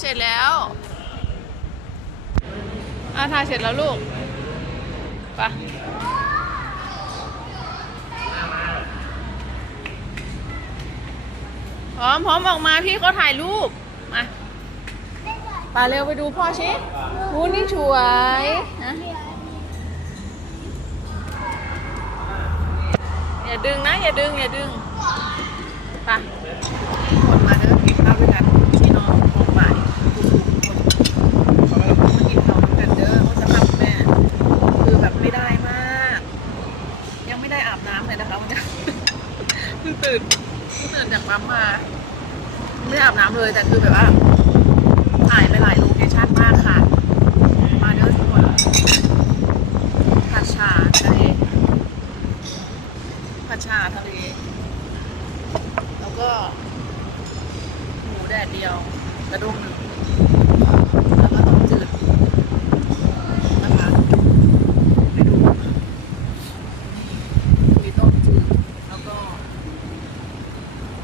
เสร็จแล้วอาทายเสร็จแล้วลูกไปะพร้อมพร้อมออกมาพี่เขาถ่ายรูป มาไปเร็วไปดูพ่อชิหูนี่สวยนะอย่าดึงนะ อย่าดึง อย่าดึงไปคนมาเด้อกินข้าวด้วยกันอนของบ่ายทุกคนมากินข้าวด้วยกันเด้อเพราะสำหรับแม่ คือแบบไม่ได้มาก ยังไม่ได้อาบน้ำเลยนะคะวันนี้ เพิ่งตื่นเพิ่งตื่นจากปั๊มมา ไม่ได้อาบน้ำเลยแต่คือแบบว่าถ่ายไปหลายโลเคชั่นมากค่ะ มาเด้อทุกคนผัดชาทะเลผัดชาทะเล แล้วก็ หมูแดเดียวกระด้งหนึ่งแล้วก็ต้มจืดนะคะไปดูมีต้มจืดแล้วก็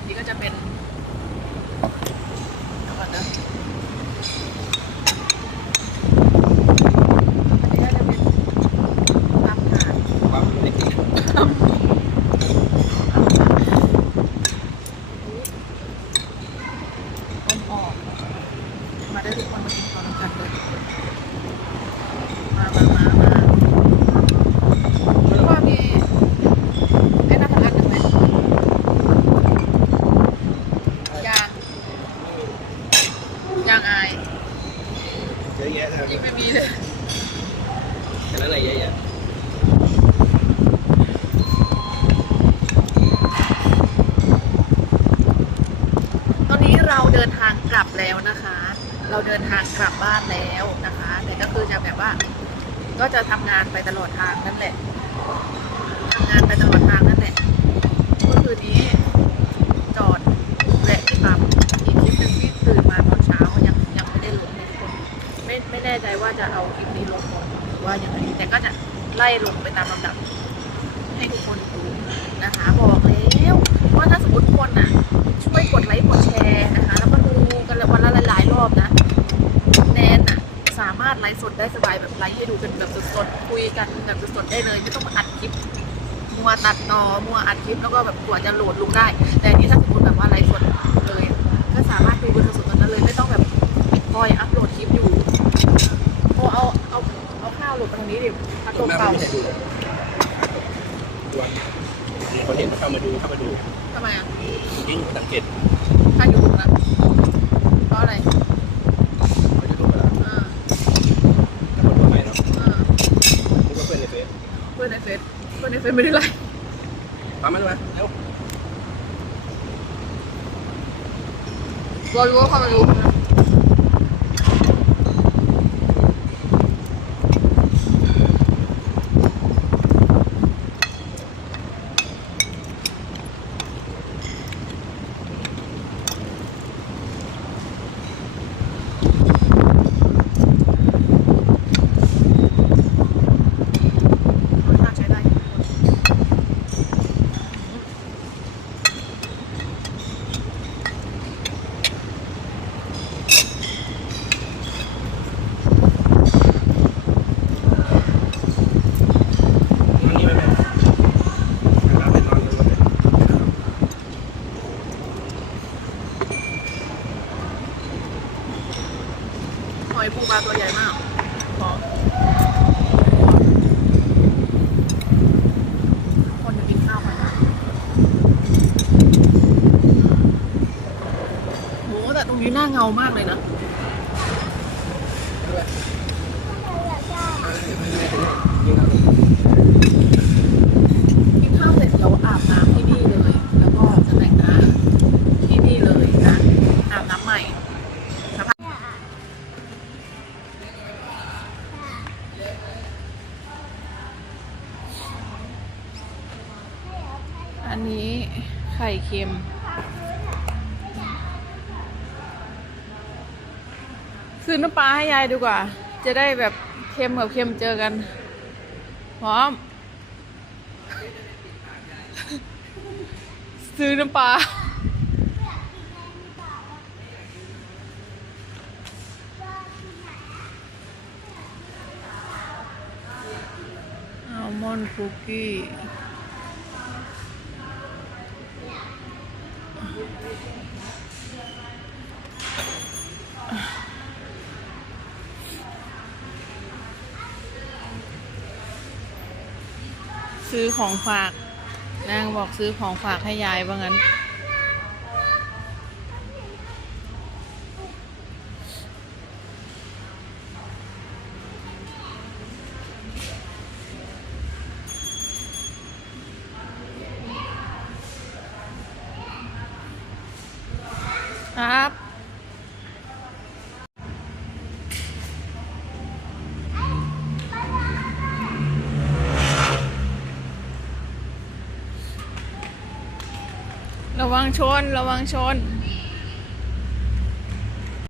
นี่ก็จะเป็น เดี๋ยวก่อนนะอันนี้ก็จะเป็นตำถาด ปั๊บไม่กิน ต้มออก มาได้ทุกคนมากินข้าวน้ำกันเลยมามามามาแล้วก็มีไอ้น้ำมันอันหนึ่งไหมยางยางอาย เยอะแยะเลย ยิ่งไม่มีเลย แต่ละอะไรเยอะแยะตอนนี้เราเดินทางกลับแล้วนะคะ เราเดินทางกลับบ้านแล้วนะคะ แต่ก็คือจะแบบว่า ก็จะทำงานไปตลอดทางนั่นแหละทำงานไปตลอดทางนั่นแหละเมื่อคืนนี้ ไล่ลงไปตามลำดับ ให้ทุกคนดูนะคะ บอกแล้วว่าถ้าสมมติคนอะ ช่วยกดไลค์กดแชร์นะคะ แล้วก็ดูกันวันละหลายรอบนะแนนอะสามารถไลฟ์สดได้สบายแบบไลฟ์ให้ดูกันแบบสดๆคุยกันแบบสดๆได้เลย ไม่ต้องมาอัดคลิปมัวตัดต่อมัวอัดคลิปแล้วก็แบบกว่าจะโหลดลงได้ แต่อันนี้ถ้าสมมติแบบว่าไลฟ์สดเลยก็สามารถดูกันสดๆนั้นเลยไม่ต้องแบบคอยอัพโหลดคลิปอยู่โอ้เอาาวหลดมาทางนี้ดิพัดลส่วนมมเป่าไม่ใช่ดูเขาเห็นเข้ามาดูเข้ามาดูทำไมอะยิ่งสังเกตถ้าอยู่ตรงนั้นเพราะอะไรเขาจะดูเวลาอ่าถ้าคนทั่วไปเนาะอ่านี่ก็เพื่อนในเฟซเพื่อนในเฟซเพื่อนในเฟซไม่ได้ไลฟ์ปั๊มมันมาเร็วรอรู้ว่าเข้ามาดูรสชาติใช้ได้อยู่ทุกคน มันนี่ไม่เป็นน้ำเป็นนอนเลย หอย ปลาตัวใหญ่มากขอคนจะกินข้าวกันนะโหแต่ตรงนี้หน้าเงามากเลยนะ นี้ไข่เค็ม ซื้อน้ำปลาให้ยายดีกว่า จะได้แบบเค็มกับเค็มเจอกัน พร้อม ซื้อน้ำปลาอัลมอนด์คุกกี้ ซื้อของฝาก นางบอกซื้อของฝากให้ยายว่างั้น ครับ ระวังชน ระวังชน